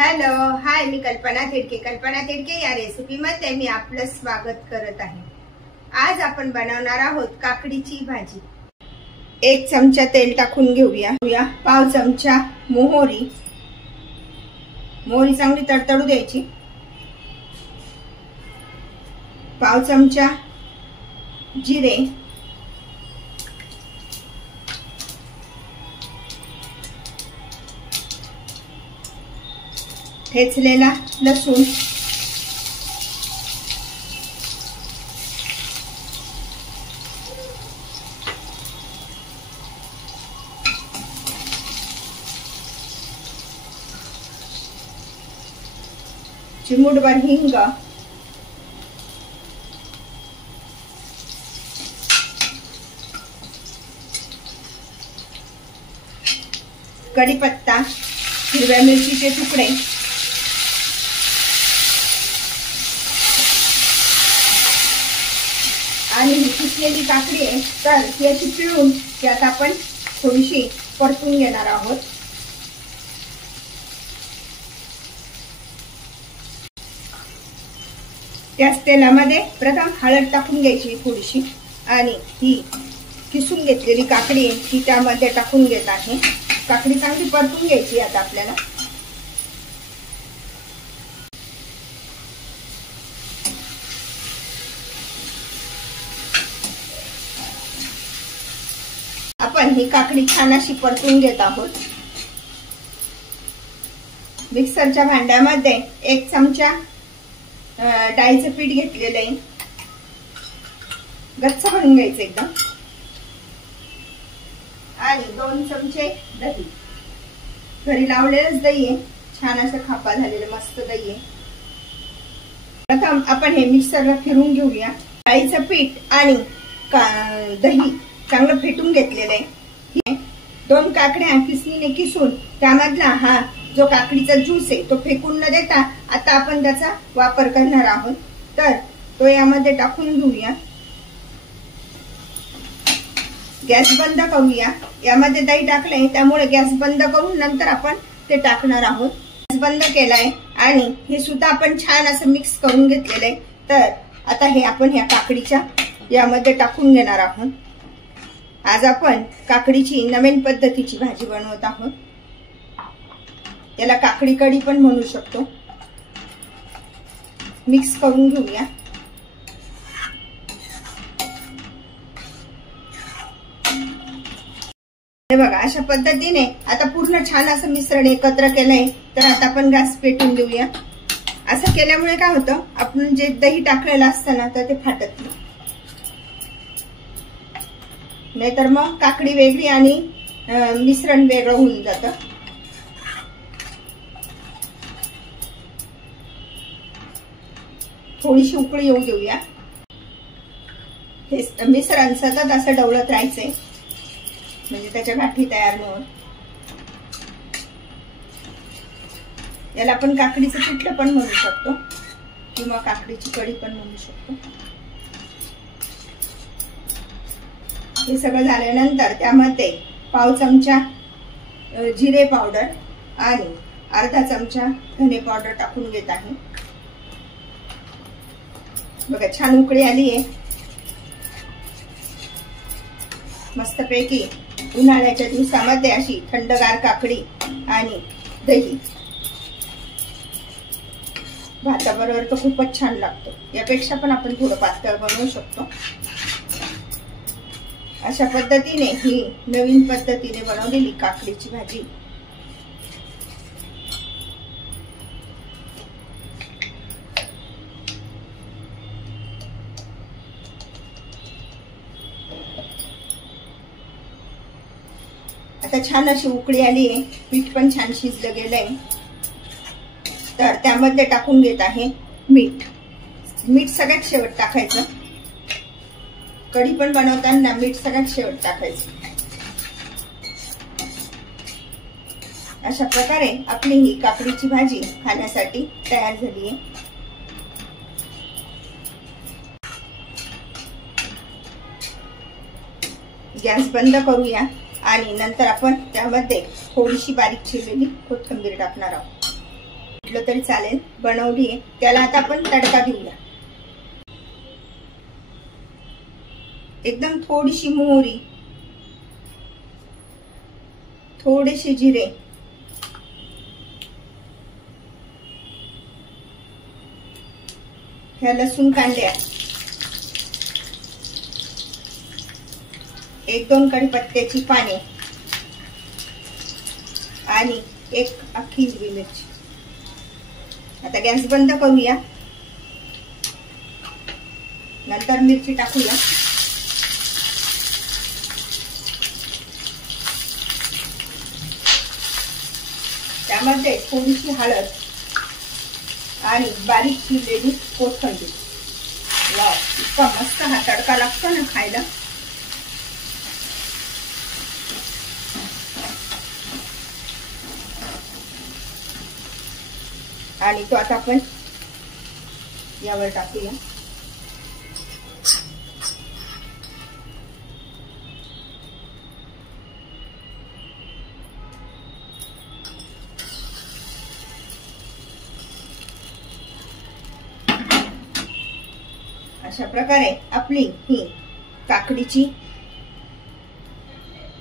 Hello hi, मी कल्पना तिडके या recipe मध्ये मी आपलं स्वागत करत आहे। आज आपण बनवणार आहोत काकडीची भाजी। 1 चमचा तेल टाकून घेऊया। पाव चमचा मोहरी चांगली तडतडू द्यायची। पाव चमचा जिरे, ठेचलेला लसूण, चिमूटभर हिंग, कढीपत्ता, हिरव्या मिरचीचे तुकडे, आणि ही किसलेली काकडी आहे तर याची पिळून त्यात आपण थोडीशी परतून घेणार आहोत। त्याच तेलामध्ये प्रथम हळद टाकून घ्यायची थोडीशी, आणि ही किसून घेतलेली काकडी ही त्यामध्ये टाकून घेत आहे। काकडी चांगली परतून घ्यायची आता आपल्याला। आपण ही काकडी छान अशी परतून घेत आहोत। मिक्सरच्या भांड्यामध्ये 1 चमचा डाळीचं पीठ घेतलेलं आहे, गच्च भरून घ्यायचं एकदम, आणि 2 चमचे दही, घरी लावलेलंच दही आहे, छान असं खापा झालेलं मस्त दही आहे। प्रथम आपण हे मिक्सरला फिरून घेऊया। डाळीचं पीठ आणि दही चांगलं फेटून घेतलेलं आहे। 2 काकड्या किसणीने किसून त्यामधला हा जो काकडीचा ज्यूस आहे तो फेकून न देता आता आपण त्याचा वापर करणार आहोत, तर तो यामध्ये टाकून घेऊया। गॅस बंद करूया। यामध्ये दही टाकलंय त्यामुळे गॅस बंद करून नंतर आपण ते टाकणार आहोत। गॅस बंद केलाय आणि हे सुद्धा आपण छान असं मिक्स करून घेतलेलं आहे। तर आता हे आपण ह्या काकडीच्या यामध्ये टाकून घेणार आहोत। आज आपण काकडीची नवीन पद्धतीची भाजी बनवत आहोत। याला काकडी कढी पण म्हणू शकतो। मिक्स करून घेऊया। हे बघा, अशा पद्धतीने आता पूर्ण छान असं मिश्रण एकत्र केलंय। तर आता आपण गॅस पेटून देऊया। असं केल्यामुळे काय होतं, आपण जे दही टाकलेलं असतं ना तर ते फाटत नाही, नाहीतर मग काकडी वेगळी आणि मिश्रण वेगळं होऊन जातं। थोडीशी उकळी येऊ देऊया। हे मिश्रण सतत असं ढवळत राहायचंय म्हणजे त्याच्या गाठी तयार न होत। याला आपण काकडीचं पिठलं पण म्हणू शकतो किंवा काकडीची कढी पण म्हणू शकतो। हे सगळं झाल्यानंतर त्यामध्ये पाव चमचा जिरे पावडर आणि अर्धा चमचा धने पावडर टाकून घेत आहे। बघा, छान उकळी आली आहे मस्तपैकी। उन्हाळ्याच्या दिवसामध्ये अशी थंडगार काकडी आणि दही भाताबरोबर तर खूपच छान लागतो। यापेक्षा पण आपण थोडं पातळ बनवू शकतो। अशा पद्धतीने ही नवीन पद्धतीने बनवलेली काकडीची भाजी आता छान अशी उकळी आली आहे, पीठ पण छान शिजलं गेलंय। तर त्यामध्ये टाकून घेत आहे मीठ सगळ्यात शेवट टाकायचं। कढी पण बनवताना मीठ सगळ्यात शेवट टाकायचं। अशा प्रकारे आपली ही काकडीची भाजी खाण्यासाठी तयार झाली आहे। गॅस बंद करूया आणि नंतर आपण त्यामध्ये थोडीशी बारीक चिरलेली कोथिंबीर टाकणार आहोत। म्हटलं तरी चालेल, बनवली आहे. त्याला आता आपण तडका देऊया. एकदम थोडीशी मोहरी, थोडेसे जिरे, ह्या लसूण कांड्या, 1-2 कढीपत्त्याची पाने आणि 1 अख्खी हिरवी मिरची. आता गॅस बंद करूया. नंतर मिरची टाकूया. त्यामध्ये थोडीशी हळद आणि बारीक चिरलेली कोथिंबीर. वाव, इतका मस्त हा तडका लागतो ना खायला. आणि तो आता आपण यावर टाकूया. अशा प्रकारे आपली ही काकडीची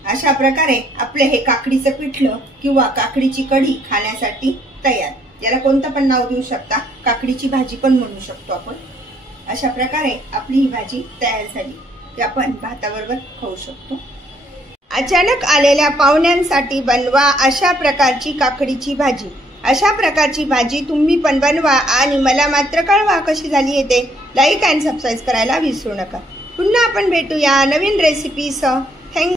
अशा प्रकारे आपले हे काकडीचं पिठलं किंवा काकडीची कढी खाण्यासाठी तयार. याला कोणतं पण नाव देऊ शकता. काकडीची भाजी पण म्हणू शकतो आपण. अशा प्रकारे आपली ही भाजी तयार झाली ती आपण भाताबरोबर खाऊ शकतो. अचानक आलेल्या पाहुण्यांसाठी बनवा अशा प्रकारची काकडीची भाजी. अशा प्रकारची भाजी तुम्ही पण बनवा आणि मला मात्र कळवा कशी झाली ते. लाईक आणि सबस्क्राईब करायला विसरू नका. पुन्हा आपण भेटूया नवीन रेसिपीसह. थँक्यू.